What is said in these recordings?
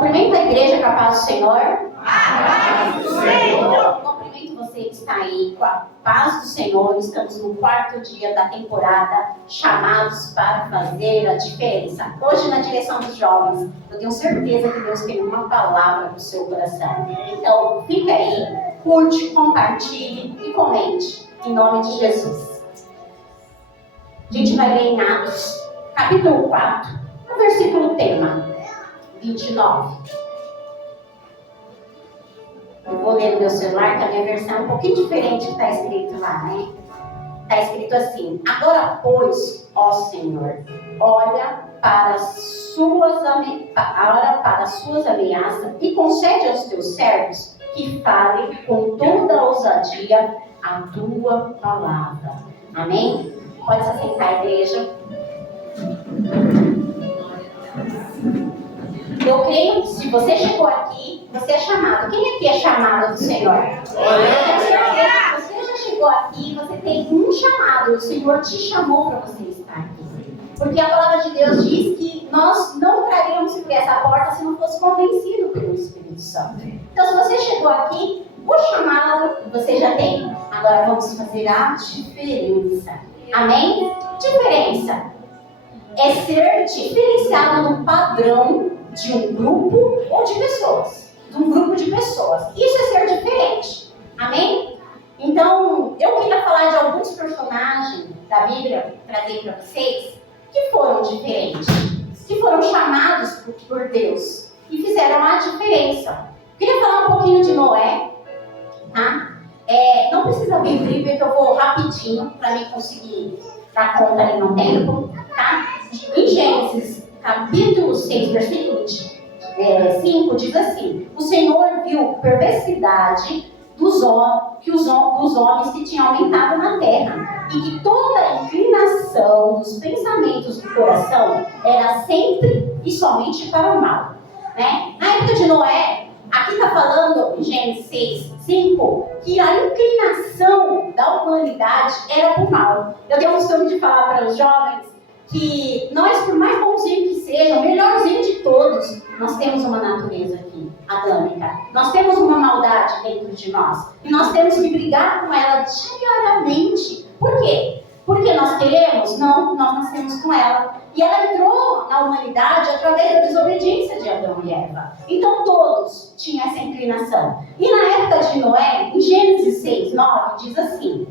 Cumprimento a igreja com a paz do Senhor. Paz do Senhor. Cumprimento você que está aí com a paz do Senhor. Estamos no 4º dia da temporada, chamados para fazer a diferença. Hoje, na direção dos jovens, eu tenho certeza que Deus tem uma palavra para o seu coração. Então, fica aí, curte, compartilhe e comente, em nome de Jesus. A gente vai ler em Atos, capítulo 4, no versículo tema 29. Eu vou ler no meu celular, que a minha versão é um pouquinho diferente do que está escrito lá, né? Está escrito assim: agora, pois, ó Senhor, olha para as suas ameaças e concede aos teus servos que falem com toda a ousadia a tua palavra. Amém? Pode se assentar, igreja. Eu creio que se você chegou aqui, você é chamado. Quem aqui é chamado do Senhor? Você já chegou aqui, você tem um chamado. O Senhor te chamou para você estar aqui. Porque a palavra de Deus diz que nós não entraríamos por essa porta se não fosse convencido pelo Espírito Santo. Então, se você chegou aqui, o chamado você já tem. Agora vamos fazer a diferença. Amém? Diferença é ser diferenciado do padrão de um grupo ou de pessoas. De um grupo de pessoas. Isso é ser diferente. Amém? Então, eu queria falar de alguns personagens da Bíblia, trazer para vocês, que foram diferentes. Que foram chamados por Deus. E fizeram a diferença. Eu queria falar um pouquinho de Noé. Tá? Não precisa abrir Bíblia, que eu vou rapidinho, para mim conseguir dar conta ali no tempo. Tá? Em Gênesis, capítulo 6, versículo 5, diz assim: o Senhor viu perversidade dos homens que tinham aumentado na terra, e que toda a inclinação dos pensamentos do coração era sempre e somente para o mal. Né? Na época de Noé, aqui está falando em Gênesis 6, 5, que a inclinação da humanidade era para o mal. Eu tenho o costume de falar para os jovens que nós, por mais bonzinho que seja, o melhorzinho de todos, nós temos uma natureza aqui, adâmica. Nós temos uma maldade dentro de nós. E nós temos que brigar com ela diariamente. Por quê? Porque nós queremos? Não, nós nascemos com ela. E ela entrou na humanidade através da desobediência de Adão e Eva. Então todos tinham essa inclinação. E na época de Noé, em Gênesis 6, 9, diz assim: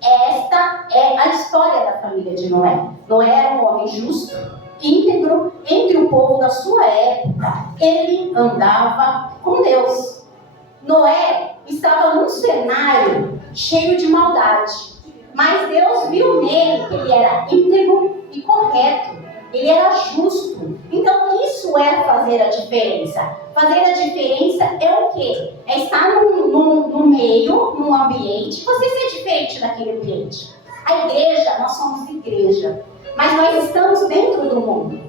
esta é a história da família de Noé. Noé era um homem justo, íntegro, entre o povo da sua época. Ele andava com Deus. Noé estava num cenário cheio de maldade. Mas Deus viu nele que ele era íntegro e correto. Ele era justo. Então isso é fazer a diferença. Fazer a diferença é o quê? É estar no meio, num ambiente, você ser diferente daquele ambiente. A igreja, nós somos igreja. Mas nós estamos dentro do mundo.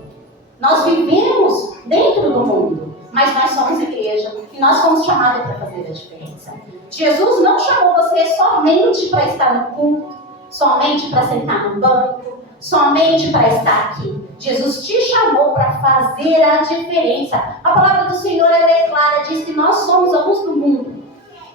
Nós vivemos dentro do mundo. Mas nós somos igreja. E nós fomos chamados para fazer a diferença. Jesus não chamou você somente para estar no culto, somente para sentar no banco, somente para estar aqui. Jesus te chamou para fazer a diferença. A palavra do Senhor é clara, diz que nós somos a luz do mundo.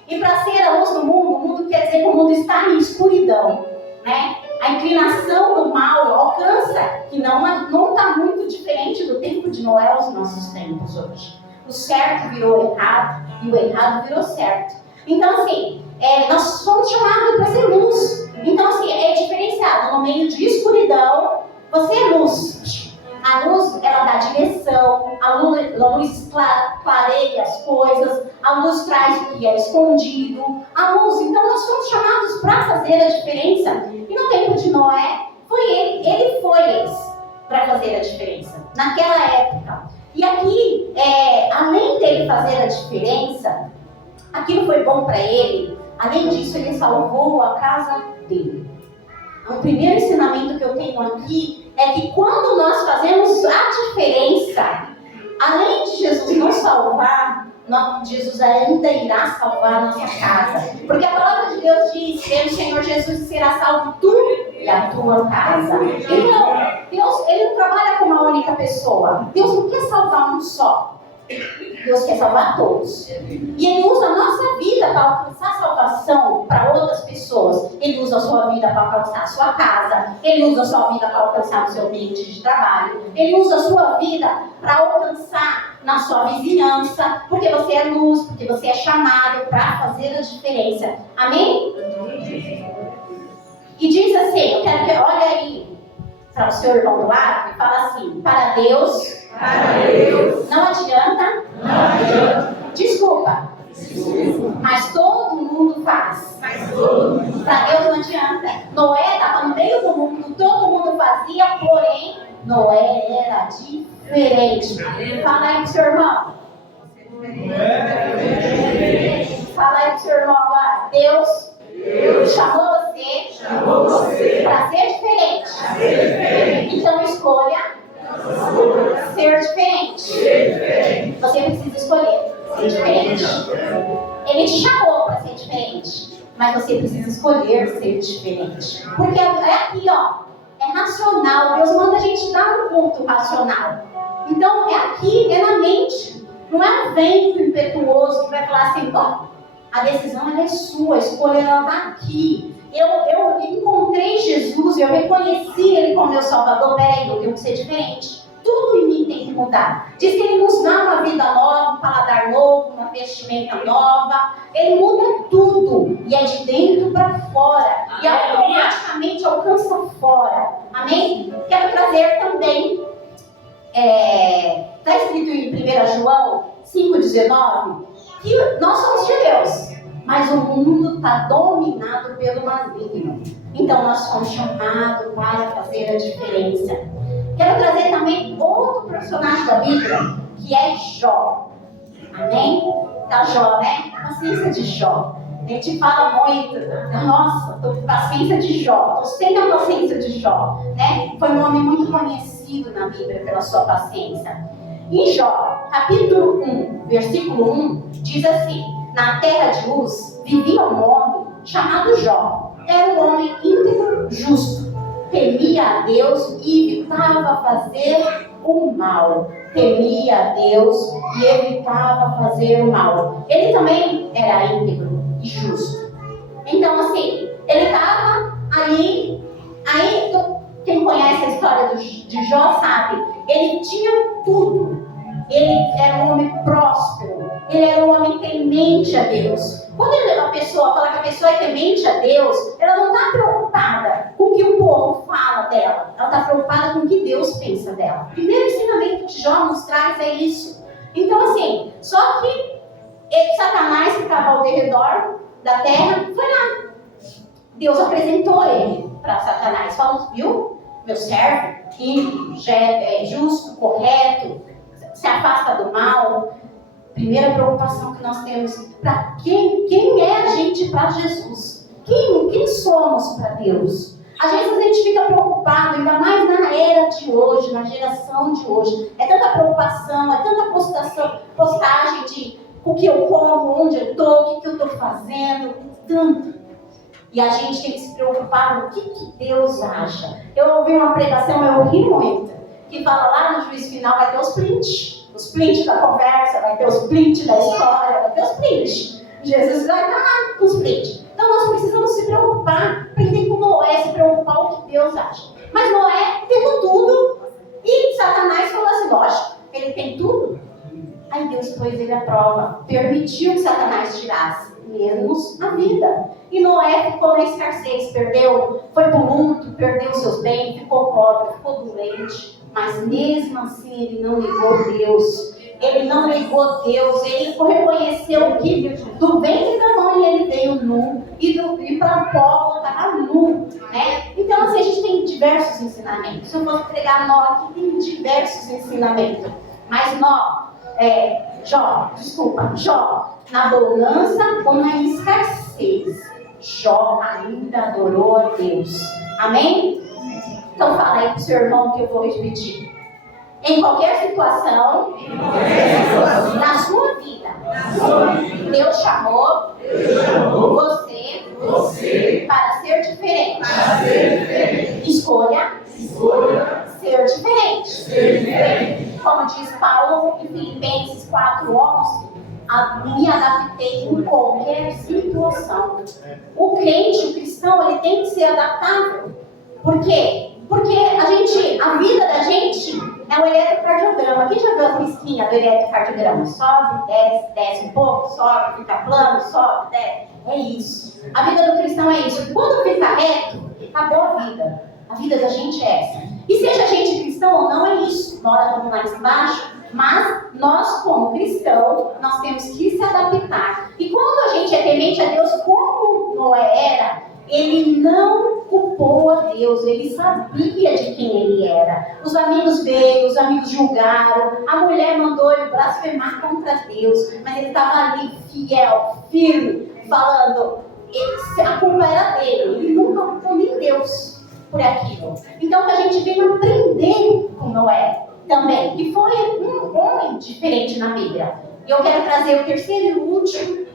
E para ser a luz do mundo, o mundo quer dizer que o mundo está em escuridão, né? A inclinação do mal alcança, que não está muito diferente do tempo de Noé aos nossos tempos hoje. O certo virou errado e o errado virou certo. Então, assim, nós somos chamados para ser luz. Então, assim, é diferenciado. No meio de escuridão, você é luz. A luz, ela dá direção. A luz clareia as coisas. A luz traz o que é escondido. A luz, então, nós somos chamados para fazer a diferença. E no tempo de Noé, foi ele foi esse para fazer a diferença. Naquela época. E aqui, além dele fazer a diferença, aquilo foi bom para ele. Além disso, ele salvou a casa dele. O primeiro ensinamento que eu tenho aqui é que quando nós fazemos a diferença, além de Jesus nos salvar, Jesus ainda irá salvar a nossa casa. Porque a palavra de Deus diz que o Senhor Jesus será salvo tu e a tua casa. Então, Deus, ele não trabalha com uma única pessoa. Deus não quer salvar um só. Deus quer salvar todos. E Ele usa a nossa vida para alcançar salvação para outras pessoas. Ele usa a sua vida para alcançar a sua casa. Ele usa a sua vida para alcançar o seu ambiente de trabalho. Ele usa a sua vida para alcançar na sua vizinhança. Porque você é luz, porque você é chamado para fazer a diferença. Amém? E diz assim, eu quero que olhe aí para o seu irmão do lado e fala assim: para Deus, não adianta, desculpa, mas todo mundo faz. Para Deus não adianta. Noé estava no meio do mundo, todo mundo fazia, porém Noé era diferente. Fala aí pro seu irmão. Fala aí pro seu irmão agora. Deus chamou você para ser diferente. Então escolha ser diferente. Você precisa escolher ser diferente. Ele te chamou para ser diferente, mas você precisa escolher ser diferente. Porque é aqui, ó, é racional. Deus manda a gente dar um culto racional. Então é aqui, é na mente. Não é um vento impetuoso que vai falar assim: ó, a decisão ela é sua, a escolha ela está aqui. Eu encontrei Jesus, eu reconheci Ele como meu Salvador. Peraí, eu tenho que ser diferente. Tudo em mim tem que mudar. Diz que Ele nos dá uma vida nova, um paladar novo, uma vestimenta nova. Ele muda tudo. E é de dentro para fora. E automaticamente alcança fora. Amém? Quero trazer também, está escrito em 1 João 5,19, que nós somos de Deus, mas o mundo está dominado pelo maligno. Então nós somos chamados para fazer a diferença. Quero trazer também outro personagem da Bíblia, que é Jó. Amém? Da Jó, né? Paciência de Jó. A gente fala muito, nossa, estou com paciência de Jó, estou sem a paciência de Jó, né? Foi um homem muito conhecido na Bíblia pela sua paciência. Em Jó, capítulo 1, versículo 1, diz assim: na terra de Uz vivia um homem chamado Jó. Era um homem íntegro, justo, temia a Deus e evitava fazer o mal. Temia a Deus e evitava fazer o mal. Ele também era íntegro e justo. Então, assim, ele estava ali. Aí, quem conhece a história de Jó sabe, ele tinha tudo. Ele era um homem próspero. Ele era um homem temente a Deus. Quando a pessoa fala que a pessoa é temente a Deus, ela não está preocupada com o que o povo fala dela. Ela está preocupada com o que Deus pensa dela. O primeiro ensinamento que Jó nos traz é isso. Então, assim, só que Satanás, que estava ao redor da terra, foi lá. Deus apresentou ele para Satanás. Falou: viu, meu servo, que é justo, correto, se afasta do mal. Primeira preocupação que nós temos: para quem é a gente para Jesus? Quem somos para Deus? Às vezes a gente fica preocupado, ainda mais na era de hoje, na geração de hoje. É tanta preocupação, é tanta postagem de o que eu como, onde eu estou, o que eu estou fazendo, tanto. E a gente tem que se preocupar com o que Deus acha. Eu ouvi uma pregação, eu ri muito, que fala lá no juízo final vai ter os prints da conversa, vai ter os prints da história, vai ter os prints. Jesus vai estar lá com os prints. Então nós precisamos se preocupar, aprender com Noé, se preocupar com o que Deus acha. Mas Noé teve tudo e Satanás falou assim: lógico, ele tem tudo. Aí Deus pôs ele à prova, permitiu que Satanás tirasse menos a vida. E Noé ficou na escassez, foi para o luto, perdeu seus bens, ficou pobre, ficou doente. Mas mesmo assim ele não negou Deus. Ele não negou Deus. Ele reconheceu que do ventre da mãe ele veio nu. E para o pó estava nu. Né? Então assim, a gente tem diversos ensinamentos. Se eu fosse pregar Nó aqui, tem diversos ensinamentos. Mas Jó, na bonança ou na escassez, Jó ainda adorou a Deus. Amém? Então fala aí pro seu irmão que eu vou repetir. Em qualquer situação, na sua vida, Deus chamou você para ser diferente. Escolha ser diferente. Como diz Paulo em Filipenses 4:11, me adaptei em qualquer situação. O crente, o cristão, ele tem que ser adaptável. Por quê? Porque a vida da gente é um eletrocardiograma. Quem já viu as risquinhas do eletrocardiograma? Sobe, desce, desce um pouco, sobe, fica plano, sobe, desce. É isso. A vida do cristão é isso. Quando fica reto, acabou a vida. A vida da gente é essa. E seja a gente cristão ou não, é isso. Uma hora vamos lá embaixo, mas nós, como cristãos, nós temos que se adaptar. E quando a gente é temente a Deus, como Noé era, ele não culpou a Deus, ele sabia de quem ele era. Os amigos veio, os amigos julgaram, a mulher mandou ele blasfemar contra Deus, mas ele estava ali fiel, firme, falando, a culpa era dele, ele nunca culpou nem Deus por aquilo. Então a gente vem aprender com Noé também, que foi um homem diferente na Bíblia. E eu quero trazer o terceiro e o último.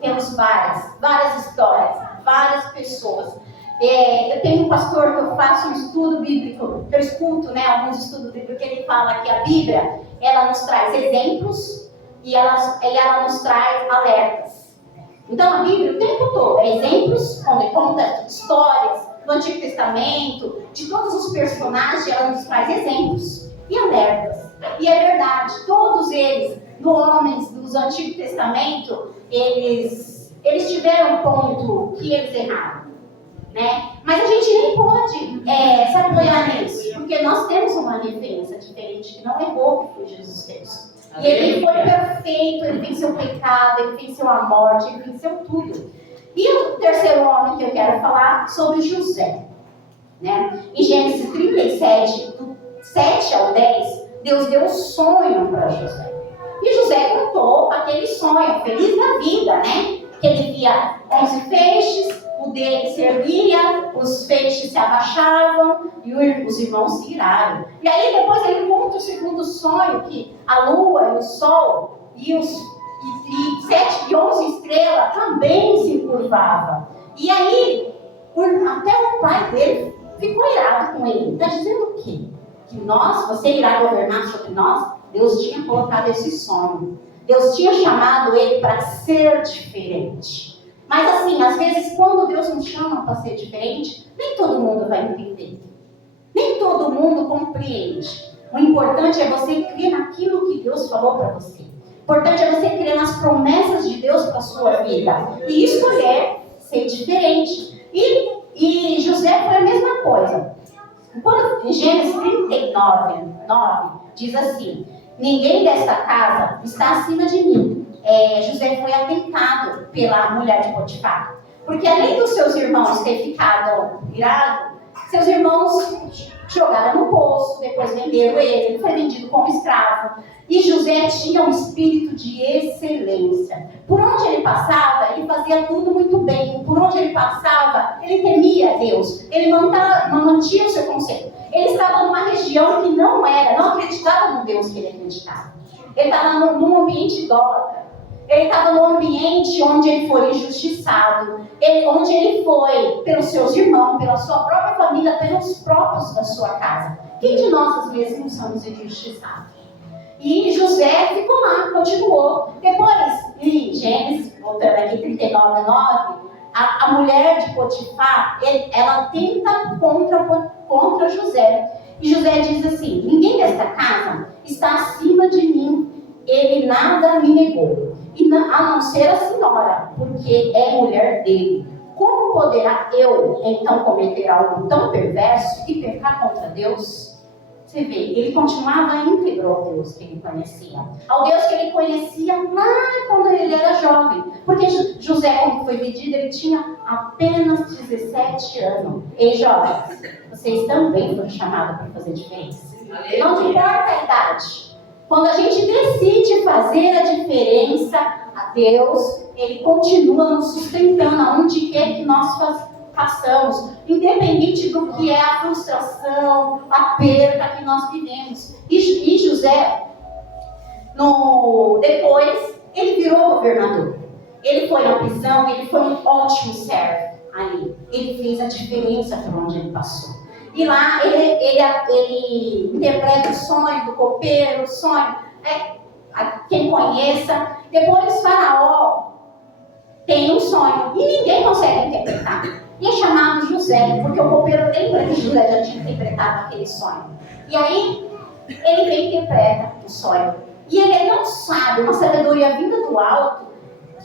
Temos várias histórias, várias pessoas. Eu tenho um pastor que eu faço um estudo bíblico, que eu escuto, alguns estudos bíblicos, que ele fala que a Bíblia, ela nos traz exemplos e ela nos traz alertas. Então a Bíblia o tempo todo é exemplos, onde conta histórias do Antigo Testamento, de todos os personagens, ela nos traz exemplos e alertas. E é verdade, todos eles, homens do Antigo Testamento, eles tiveram um ponto que eles erraram, né? Mas a gente nem pode se apoiar nisso, porque nós temos uma referência diferente que não errou, que foi Jesus Cristo. E ele foi perfeito, ele venceu o pecado, ele venceu a morte, ele venceu tudo. E o terceiro homem que eu quero falar sobre José, né? Em Gênesis 37, do 7 ao 10, Deus deu um sonho para José. E José contou aquele sonho, feliz da vida, né? Que ele via 11 peixes, o dele servia, os peixes se abaixavam e os irmãos se iraram. E aí depois ele conta o segundo sonho, que a lua e o sol e 7 e 11 estrelas também se curvavam. E aí, até o pai dele ficou irado com ele. Está dizendo o quê? Que você irá governar sobre nós? Deus tinha colocado esse sonho. Deus tinha chamado ele para ser diferente. Mas assim, às vezes, quando Deus nos chama para ser diferente, nem todo mundo vai entender. Nem todo mundo compreende. O importante é você crer naquilo que Deus falou para você. O importante é você crer nas promessas de Deus para a sua vida. E escolher ser diferente. E José foi a mesma coisa. Em Gênesis 39:9, diz assim: ninguém desta casa está acima de mim. José foi atentado pela mulher de Potifar. Porque além dos seus irmãos terem ficado irados, seus irmãos jogaram no poço, depois venderam ele foi vendido como escravo. E José tinha um espírito de excelência. Por onde ele passava, ele fazia tudo muito bem. Por onde ele passava, ele temia Deus. Ele mantinha o seu conceito. Ele estava numa região que não acreditava no Deus que ele acreditava. Ele estava num ambiente idólatra. Ele estava num ambiente onde ele foi injustiçado, onde ele foi pelos seus irmãos, pela sua própria família, pelos próprios da sua casa. Quem de nós, às vezes, não somos injustiçados? E José ficou lá, continuou. Depois, em Gênesis, voltando aqui, 39:9, a mulher de Potifar, ela tenta contra José. E José diz assim: ninguém desta casa está acima de mim, ele nada me negou. A não ser a senhora, porque é mulher dele. Como poderá eu, então, cometer algo tão perverso e pecar contra Deus? Você vê, ele continuava íntegro ao Deus que ele conhecia. Ao Deus que ele conhecia lá quando ele era jovem. Porque José, quando foi vendido, ele tinha apenas 17 anos. Ei, jovens, vocês também foram chamados para fazer diferença. Não importa a idade. Quando a gente decide fazer a diferença, a Deus, ele continua nos sustentando aonde quer que nós façamos, independente do que é a frustração, a perda que nós vivemos. E José, depois, ele virou governador. Ele foi na prisão, ele foi um ótimo servo ali. Ele fez a diferença por onde ele passou. E lá ele interpreta o sonho do copeiro, o sonho. quem conheça. Depois Faraó tem um sonho e ninguém consegue interpretar. E é chamado José, porque o copeiro lembra que José já tinha interpretado aquele sonho. E aí, ele vem e interpreta o sonho. E ele não sabe, uma sabedoria vinda do alto,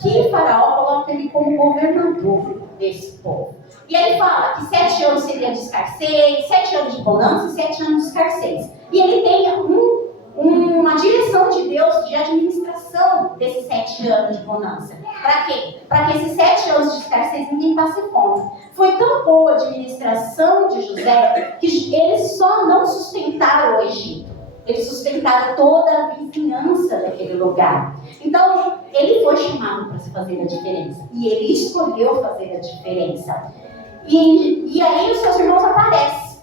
que Faraó coloca ele como governador desse povo. E aí fala que 7 anos seria de escassez, 7 anos de bonança e 7 anos de escassez. E ele tem uma direção de Deus de administração desses 7 anos de bonança. Para quê? Para que esses 7 anos de escassez ninguém passe fome. Foi tão boa a administração de José que eles só não sustentaram o Egito. Eles sustentaram toda a vizinhança daquele lugar. Então, ele foi chamado para fazer a diferença. E ele escolheu fazer a diferença. E aí os seus irmãos aparecem.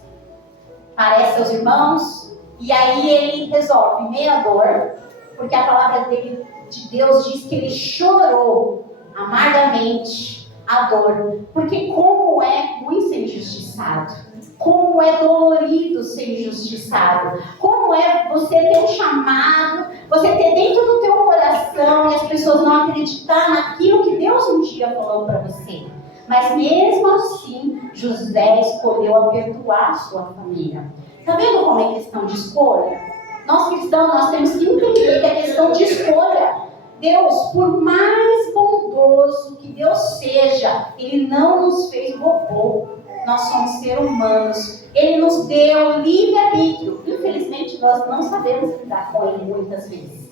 Aparecem seus irmãos. E aí ele resolve meia dor. Porque a palavra dele, de Deus diz que ele chorou amargamente a dor. Porque como é muito ser injustiçado. Como é dolorido ser injustiçado. Como é você ter um chamado, você ter dentro do teu coração e as pessoas não acreditar naquilo que Deus um dia falou para você. Mas mesmo assim, José escolheu perdoar a sua família. Está vendo como é questão de escolha? Nós cristãos, nós temos que entender que é questão de escolha. Deus, por mais bondoso que Deus seja, Ele não nos fez robô. Nós somos seres humanos. Ele nos deu livre-arbítrio. Infelizmente, nós não sabemos lidar com ele muitas vezes.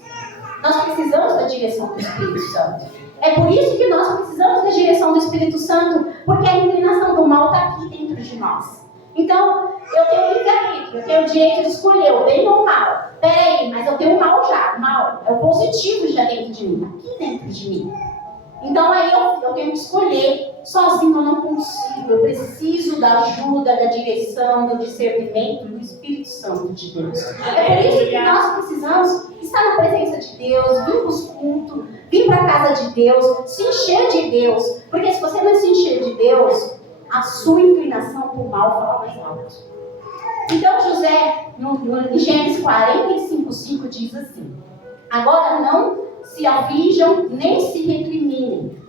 Nós precisamos da direção do Espírito Santo. É por isso que nós precisamos da direção do Espírito Santo, porque a inclinação do mal está aqui dentro de nós. Então, eu tenho livre-arbítrio, eu tenho o direito de escolher o bem ou o mal. Peraí, mas eu tenho o mal já. O mal é o positivo já dentro de mim, aqui dentro de mim. Então aí eu tenho que escolher. Sozinho eu não consigo. Eu preciso da ajuda, da direção, do discernimento do Espírito Santo de Deus. É por isso que nós precisamos estar na presença de Deus, vir para os cultos, vir para a casa de Deus, se encher de Deus. Porque se você não se encher de Deus, a sua inclinação para o mal fala mais alto. Então José, em Gênesis 45:5 diz assim: agora não se aflijam nem se recriminem,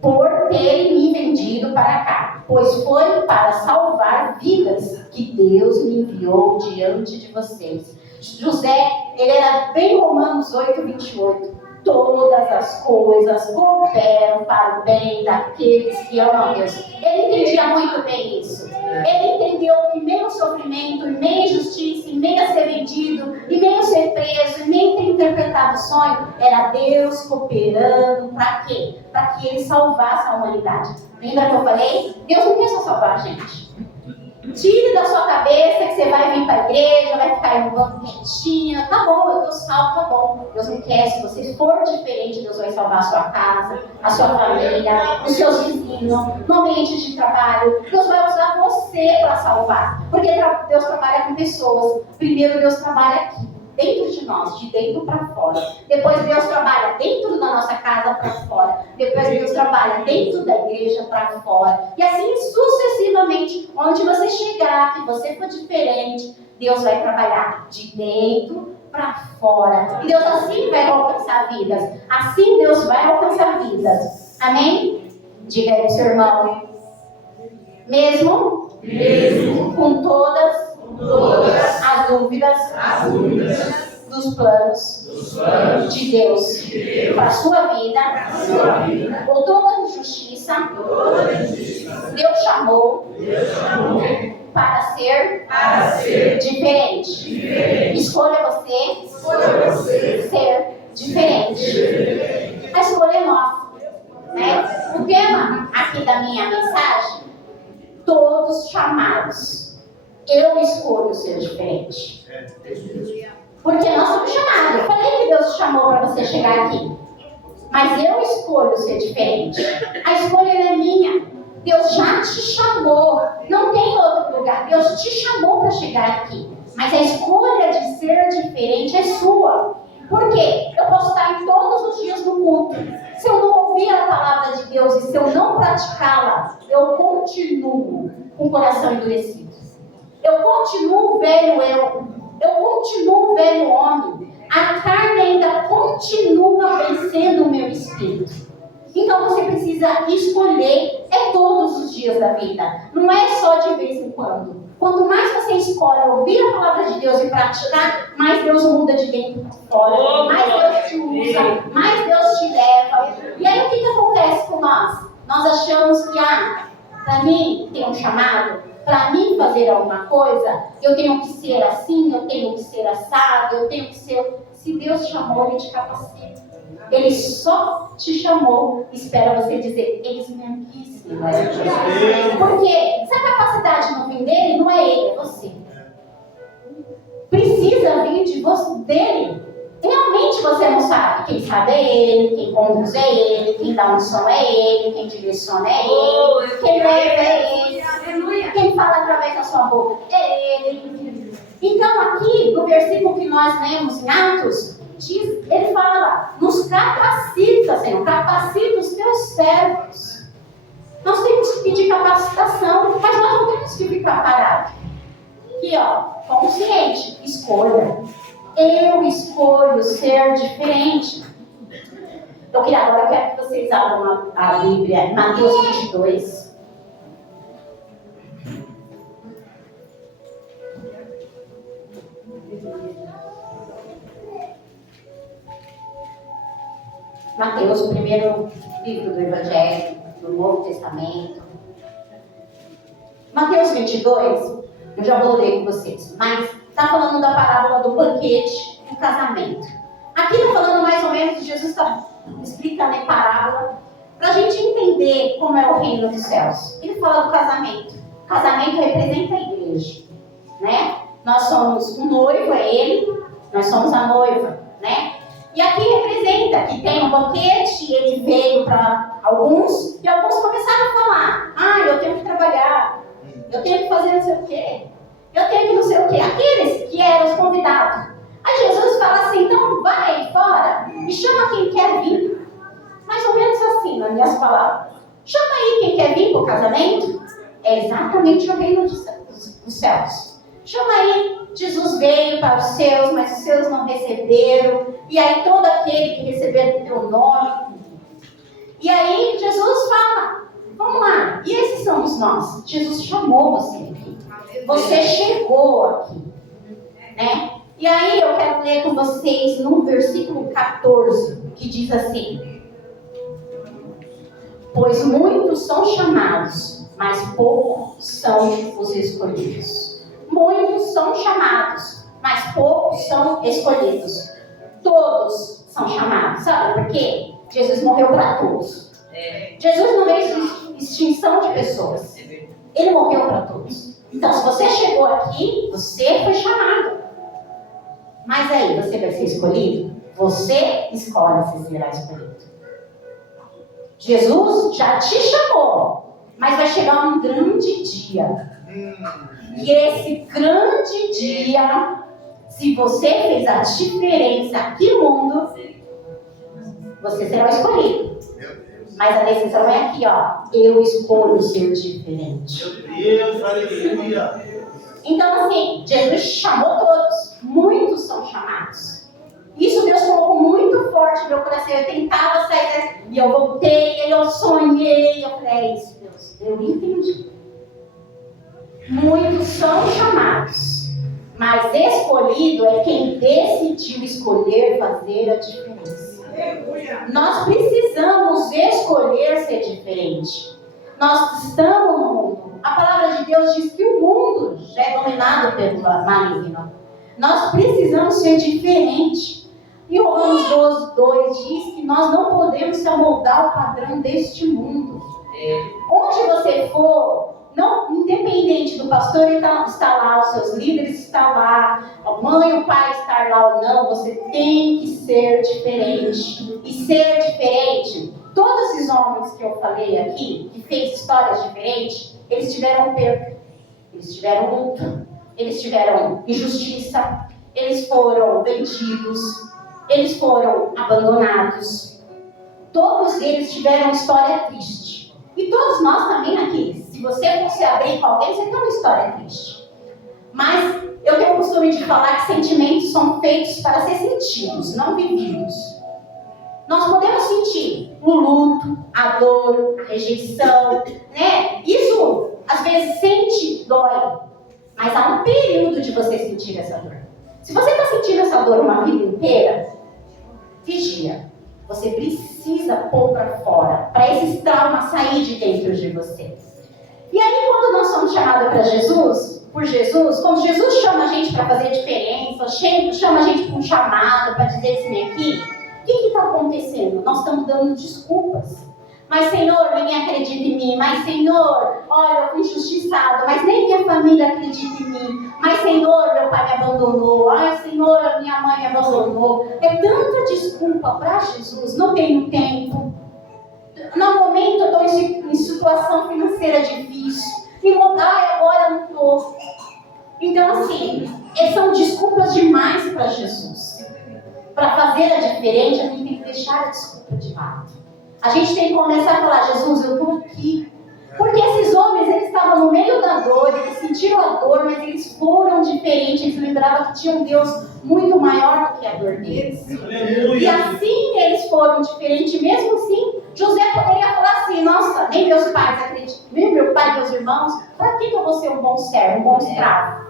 por terem me vendido para cá, pois foi para salvar vidas que Deus me enviou diante de vocês. José, ele era bem Romanos 8:28. Todas as coisas cooperam para o bem daqueles que amam a Deus. Ele entendia muito bem isso. Ele entendeu que meio sofrimento, em meio injustiça, em meio a ser vendido, em meio a ser preso, em meio a ter interpretado o sonho, era Deus cooperando para quê? Para que ele salvasse a humanidade. Lembra que eu falei? Deus não quer só salvar a gente. Tire da sua cabeça que você vai vir para a igreja, vai ficar em um banco quietinha. Tá bom, eu estou salvo, tá bom. Deus não quer. Se você for diferente, Deus vai salvar a sua casa, a sua família, os seus vizinhos, no ambiente de trabalho. Deus vai usar você para salvar. Porque Deus trabalha com pessoas. Primeiro Deus trabalha aqui, dentro de nós, de dentro para fora. Depois Deus trabalha dentro da nossa casa para fora. Depois Deus trabalha dentro da igreja para fora. E assim sucessivamente, onde você chegar, que você for diferente, Deus vai trabalhar de dentro para fora. E Deus assim vai alcançar vidas. Assim Deus vai alcançar vidas. Amém? Diga aí pro seu irmão. Mesmo com todas as dúvidas dos planos de Deus para a sua vida, ou toda injustiça, Deus chamou para ser diferente. Escolha você ser diferente. A escolha é nossa, né? O tema aqui da minha mensagem: todos chamados. Eu escolho ser diferente. Porque nós somos chamados. Eu falei que Deus te chamou para você chegar aqui. Mas eu escolho ser diferente. A escolha é minha. Deus já te chamou. Não tem outro lugar. Deus te chamou para chegar aqui. Mas a escolha de ser diferente é sua. Por quê? Eu posso estar em todos os dias no culto. Se eu não ouvir a palavra de Deus e se eu não praticá-la, eu continuo com o coração endurecido. Eu continuo velho eu continuo velho homem. continua vencendo o meu espírito. Então você precisa escolher, todos os dias da vida. Não é só de vez em quando. Quanto mais você escolhe ouvir a palavra de Deus e praticar, mais Deus muda de dentro para fora. Mais Deus te usa, mais Deus te leva. E aí o que acontece com nós? Nós achamos que, para mim ter um chamado, para mim fazer alguma coisa, eu tenho que ser assim, eu tenho que ser assado, eu tenho que ser... Se Deus chamou, Ele te capacita. Ele só te chamou, espera você dizer, eis-me aqui, Senhor. Porque se a capacidade não vem dele, não é ele, é você. Precisa vir de você, dele. Realmente você não sabe. Quem sabe é ele, quem conduz é ele, quem dá um som é ele, quem direciona é ele, quem leva é ele, quem fala através da sua boca é ele. Então aqui, no versículo que nós lemos em Atos, ele fala, nos capacita, Senhor, capacita os teus servos. Nós temos que pedir capacitação, mas nós não temos que ficar parados. Aqui, consciente, escolha. Eu escolho ser diferente. Então, agora eu quero que vocês abram a Bíblia em Mateus 22. Mateus, o primeiro livro do Evangelho, do Novo Testamento. Mateus 22, eu já vou ler com vocês, mas está falando da parábola do banquete e do casamento. Aqui está falando mais ou menos, Jesus está explicando em parábola, para a gente entender como é o reino dos céus. Ele fala do casamento. O casamento representa a igreja, né? Nós somos um noivo, é ele, nós somos a noiva, né? E aqui representa que tem um banquete, ele veio para alguns, e alguns começaram a falar, eu tenho que trabalhar, eu tenho que fazer não sei o quê, eu tenho que não sei o quê. Aqueles que eram os convidados. Aí Jesus fala assim, então vai fora e chama quem quer vir. Mais ou menos assim, nas minhas palavras. Chama aí quem quer vir para o casamento. É exatamente o reino dos céus. Chama aí. Jesus veio para os seus, mas os seus não receberam. E aí todo aquele que receber o teu nome. E aí Jesus fala, vamos lá. E esses somos nós. Jesus chamou você aqui. Você chegou aqui. Né? E aí eu quero ler com vocês no versículo 14, que diz assim: pois muitos são chamados, mas poucos são os escolhidos. Muitos são chamados, mas poucos são escolhidos. Todos são chamados. Sabe por quê? Jesus morreu para todos. Jesus não veio extinção de pessoas. Ele morreu para todos. Então, se você chegou aqui, você foi chamado. Mas aí, você vai ser escolhido? Você escolhe se será escolhido. Jesus já te chamou, mas vai chegar um grande dia. E esse grande dia, se você fez a diferença aqui no mundo, você será escolhido. Mas a decisão é aqui, eu escolho ser diferente. Meu Deus, aleluia. Então, assim, Jesus chamou todos. Muitos são chamados. Isso Deus colocou muito forte no meu coração. Eu tentava sair e eu voltei, eu sonhei. Eu falei, é isso, Deus. Eu entendi. Muitos são chamados. Mas escolhido é quem decidiu escolher fazer a diferença. Nós precisamos escolher ser diferente. Nós estamos no mundo. A palavra de Deus diz que o mundo já é dominado pelo maligno. Nós precisamos ser diferente. E Romanos 12:2 diz que nós não podemos se amoldar ao padrão deste mundo. Onde você for, não, independente do pastor estar lá, os seus líderes estão lá, a mãe e o pai estar lá ou não, você tem que ser diferente. E ser diferente, todos esses homens que eu falei aqui, que fez histórias diferentes, eles tiveram perda, eles tiveram luta, eles tiveram injustiça, eles foram vendidos, eles foram abandonados. Todos eles tiveram história triste. E todos nós também aqui, se você fosse abrir com alguém, você tem uma história triste. Mas eu tenho o costume de falar que sentimentos são feitos para ser sentidos, não vividos. Nós podemos sentir o luto, a dor, a rejeição, né? Isso, às vezes, dói. Mas há um período de você sentir essa dor. Se você está sentindo essa dor uma vida inteira, vigia. Você precisa pôr para fora, para esses traumas sair de dentro de você. E aí, quando nós somos chamados para Jesus, por Jesus, quando Jesus chama a gente para fazer diferença, chama a gente para um chamado, para dizer esse meio aqui, o que está acontecendo? Nós estamos dando desculpas. Mas, Senhor, ninguém acredita em mim. Mas, Senhor, olha, eu fui injustiçado. Mas nem minha família acredita em mim. Mas, Senhor, meu pai me abandonou. Ai, Senhor, a minha mãe me abandonou. É tanta desculpa para Jesus. Não tenho tempo. No momento eu estou em situação financeira difícil. E agora não estou. Então, assim, são desculpas demais para Jesus. Para fazer a diferença, a gente tem que deixar a desculpa de lado. A gente tem que começar a falar, Jesus, eu estou aqui. Porque esses homens, eles estavam no meio da dor, eles sentiram a dor, mas eles foram diferentes, eles lembravam que tinha um Deus muito maior do que a dor deles. E assim eles foram diferentes, mesmo assim, José poderia falar assim, nossa, nem meus pais acreditam, nem meu pai e meus irmãos, para que eu vou ser um bom servo, um bom escravo?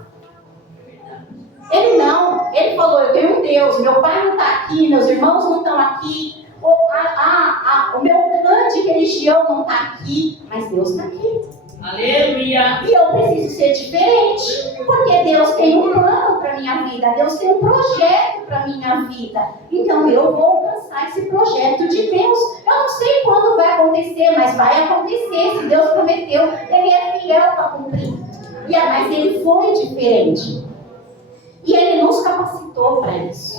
Ele não, ele falou, eu tenho um Deus, meu pai não está aqui, meus irmãos não estão aqui, o meu clã de religião não está aqui, mas Deus está aqui. Aleluia! E eu preciso ser diferente, porque Deus tem um plano para a minha vida, Deus tem um projeto para a minha vida. Então eu vou alcançar esse projeto de Deus. Eu não sei quando vai acontecer, mas vai acontecer. Se Deus prometeu, Ele é fiel para cumprir. Mas Ele foi diferente. E Ele nos capacitou para isso.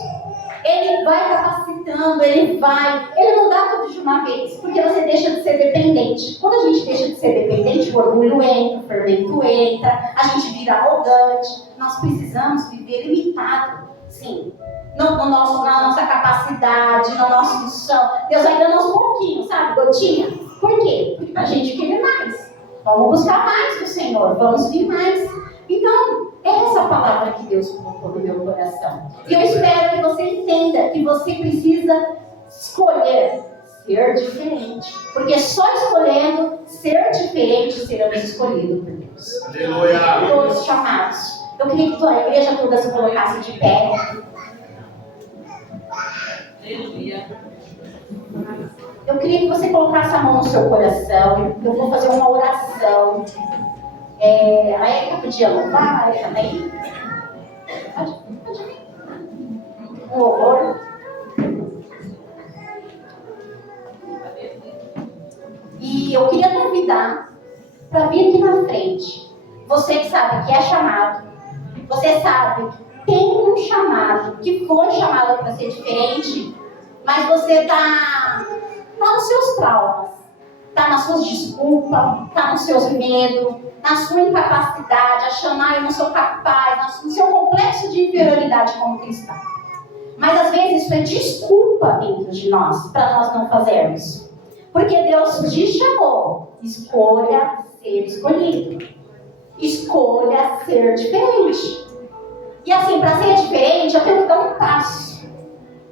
Ele vai capacitando, Ele não dá tudo de uma vez, porque você deixa de ser dependente. Quando a gente deixa de ser dependente, o orgulho entra, o fermento entra, a gente vira arrogante. Nós precisamos viver limitado, sim, na nossa capacidade, na nossa missão. Deus vai dando aos pouquinhos, sabe, gotinha? Por quê? Porque a gente quer mais. Vamos buscar mais do Senhor, vamos vir mais. Então, essa é a palavra que Deus colocou no meu coração. E eu espero que você entenda que você precisa escolher ser diferente. Porque só escolhendo ser diferente seremos escolhidos por Deus. Aleluia! Todos chamados. Eu queria que a igreja toda se colocasse de pé. Aleluia! Eu queria que você colocasse a mão no seu coração. Eu vou fazer uma oração. A Erika podia louvar, a Erika daí? Pode vir. Um louvor. E eu queria convidar para vir aqui na frente. Você que sabe que é chamado. Você sabe que tem um chamado, que foi chamado para ser diferente, mas você está nos seus traumas, está nas suas desculpas, está nos seus medos, na sua incapacidade, achando, eu não sou capaz, no seu complexo de inferioridade como cristão. Mas às vezes isso é desculpa dentro de nós, para nós não fazermos. Porque Deus te chamou, escolha ser escolhido. Escolha ser diferente. E assim, para ser diferente, eu tenho que dar um passo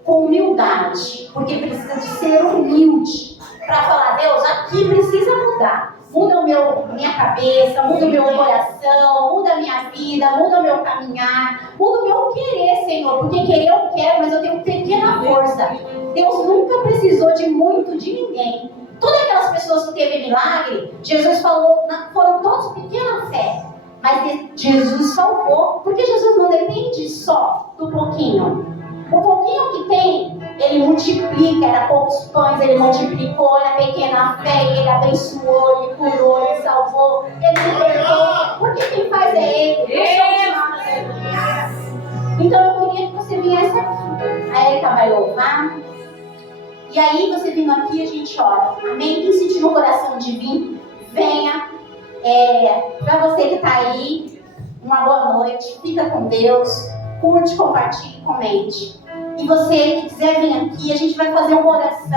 com humildade, porque precisa de ser humilde para falar, Deus, aqui precisa mudar. Muda minha cabeça, muda o meu coração, muda a minha vida, muda o meu caminhar, muda o meu querer, Senhor, porque querer eu quero, mas eu tenho pequena força. Deus nunca precisou de muito de ninguém. Todas aquelas pessoas que teve milagre, Jesus falou, foram todos pequena fé. Mas Jesus salvou, porque Jesus não depende só do pouquinho. O pouquinho que tem, Ele multiplica, era poucos pães, Ele multiplicou, era pequena fé, Ele abençoou, Ele curou, Ele salvou, Ele libertou, porque quem faz é Ele, não somos nós. Então eu queria que você viesse aqui, a Erika vai louvar, e aí você vindo aqui a gente ora, amém? Quem sentir no coração de vir, venha. Para você que está aí, uma boa noite, fica com Deus, curte, compartilhe, comente. E você que quiser vir aqui, a gente vai fazer uma oração.